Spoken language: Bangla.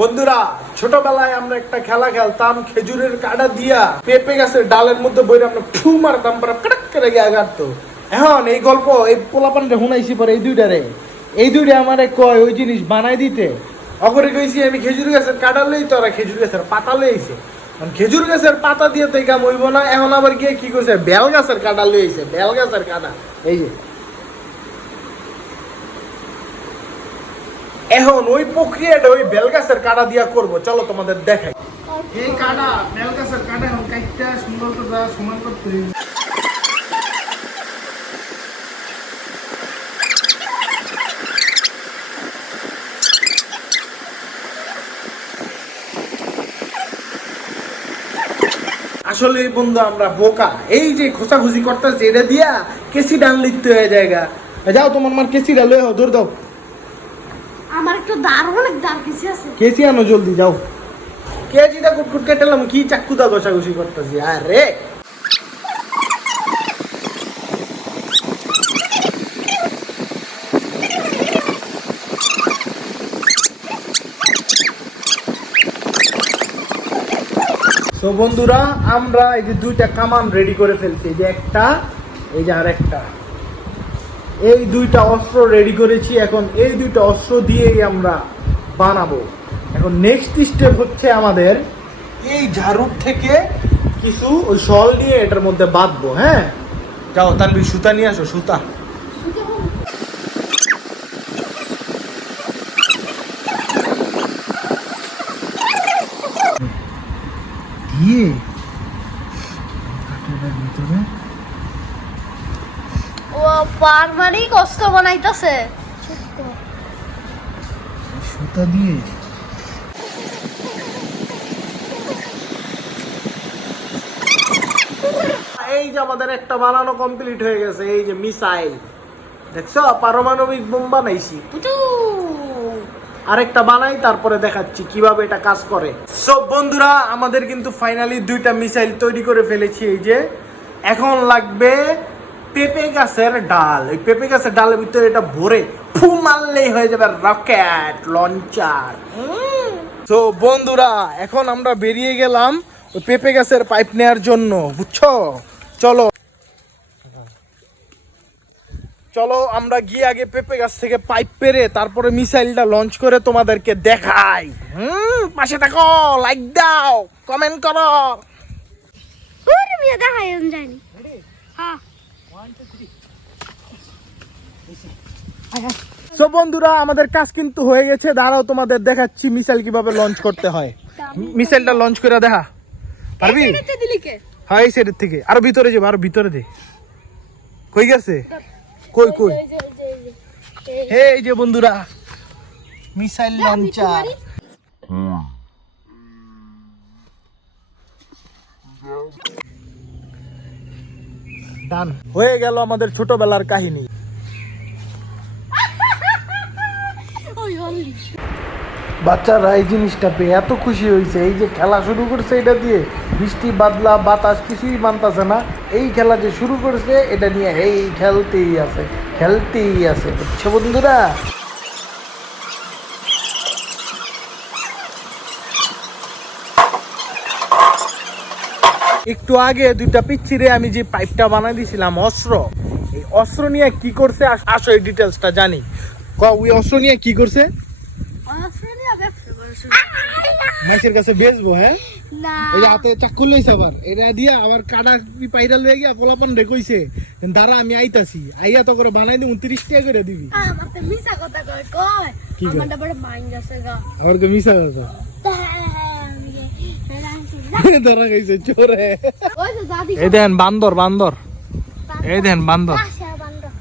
বন্ধুরা, ছোটবেলায় আমরা একটা খেলা খেলতাম, খেজুরের কাটা দিয়া পেঁপে গাছের ডালের মধ্যে বইরে আমরা ফু মারতাম, পরে কড়াক করে গিয়ে এখন এই গল্প, এই পোলাপানটা শুনাইছি পরে এই দুইটারে। এই দুইটা আমারে কয় ওই জিনিস বানাই দিতে। অগরে কইছি, আমি খেজুর গাছের কাটা লই, তোরা খেজুর গাছের পাতা লইছে খেজুর গাছের পাতা দিয়ে তো এই কাম হইব না, এখন আবার গিয়ে কি করছে? বেল গাছের কাটা লইছে বেল গাছের কাটা। এই যে এখন ওই প্রক্রিয়াটা ওই বেলগাছের কাটা দিয়া করব। চলো তোমাদের দেখাই। এই কাটা বেলগাছের কাটা এখন সুন্দর করে সমান করতে আসলে বন্ধু আমরা বোকা। এই যে খোঁচাখুচি করতেছে এটা দিয়া কেসি ডান লিখতে হয়ে জায়গা যাও তোমার মার কেসি ডাল দৌড় দাও। আমার একটু দার অনেক দার কিছু আছে। কেসি আনো জলদি, যাও। কেজিটা কুটকুট কেটেলাম, কি চাক্কুদা ঘষাঘষি করতেছি, আরে। তো বন্ধুরা, আমরা এই যে দুইটা কামান রেডি করে ফেলছি, এই যে একটা, এই যে আর একটা। এই দুইটা অস্ত্র রেডি করেছি। এখন এই দুইটা অস্ত্র দিয়েই আমরা বানাবো। এখন নেক্সট স্টেপ হচ্ছে আমাদের এই ঝাড়ুর থেকে কিছু ওই শল নিয়ে এটার মধ্যে বাঁধবো হ্যাঁ? যাও তানবি সুতা নিয়ে আসো সুতা। দিয়ে ভিতরে ও পারমানি কষ্ট বানাইতাছে। সুতা দিয়ে? এই যে আমাদের একটা বানানো কমপ্লিট হয়ে গেছে এই যে মিসাইল। দেখছ? পারমাণবিক বোম বানাইছি। আরেকটা বানাই তারপরে দেখাচ্ছি কীভাবে এটা কাজ করে। সব বন্ধুরা আমাদের কিন্তু ফাইনালি দুইটা মিসাইল তৈরি করে ফেলেছি এই যে। এখন লাগবে পেঁপে গাছের ডাল। এই পেঁপে গাছের ডালের ভিতরে এটা ভরে ফু মারলেই হয়ে যাবে রকেট লঞ্চার। তো বন্ধুরা এখন আমরা বেরিয়ে গেলাম ওই পেঁপে গাছের পাইপ নেয়ার জন্য বুঝছ? চলো। চলো আমরা গিয়ে আগে পেঁপে গাছ থেকে পাইপ পেরে তারপরে মিসাইলটা লঞ্চ করে তোমাদেরকে দেখাই। হুম পাশে থাকো লাইক দাও কমেন্ট করো। দেখাই আমি জানি। হ্যাঁ। সো বন্ধুরা আমাদের কাজ কিন্তু হয়ে গেছে। দাঁড়াও তোমাদের দেখাচ্ছি মিসাইল কীভাবে লঞ্চ করতে হয়। মিসাইলটা লঞ্চ করে দেখা। পারবি? হ্যাঁ এই সাইডের থেকে। আরও ভিতরে যাব আরও ভিতরে দে। কই গেছে? কই কই? এই যে বন্ধুরা মিসাইল লঞ্চার ডান হয়ে গেল আমাদের ছোটবেলার কাহিনী। বাচ্চারা এই জিনিসটা পেয়ে এত খুশি হয়েছে, এই যে খেলা শুরু করছে এটা দিয়ে বৃষ্টি, বাদলা, বাতাস কিছুই মানতেছে না। এই খেলা যে শুরু করছে, এটা নিয়ে এই খেলতেই আছে খেলতেই আছে। বুঝছ বন্ধুরা? একটু আগে দুইটা পিচ্ছিরে আমি যে পাইপটা বানাই দিছিলাম অস্ত্র। এই অস্ত্র নিয়ে কি করছে? আস- আসো এই ডিটেলসটা জানি। ক ওই অস্ত্র নিয়ে কি করছে? মেসের কাছে বেচবো হ্যাঁ? না। এই যে হাতে চাক্কু লইছে আবার। এটা দিয়া আবার কাটা গিয়া পোলাপন রে কইছে দাঁড়া আমি আইতাছি। আইয়া তো করে বানাই দিই উনত্রিশ টাকা করে দিবি। আমার তো কথা কয় কয়। আমার বড় মাইন্ড আছে গা। আমার মিশা আছে ধরা গেছে চোরে। এই দেন বান্দর বান্দর। এই দেন বান্দর। বান্দর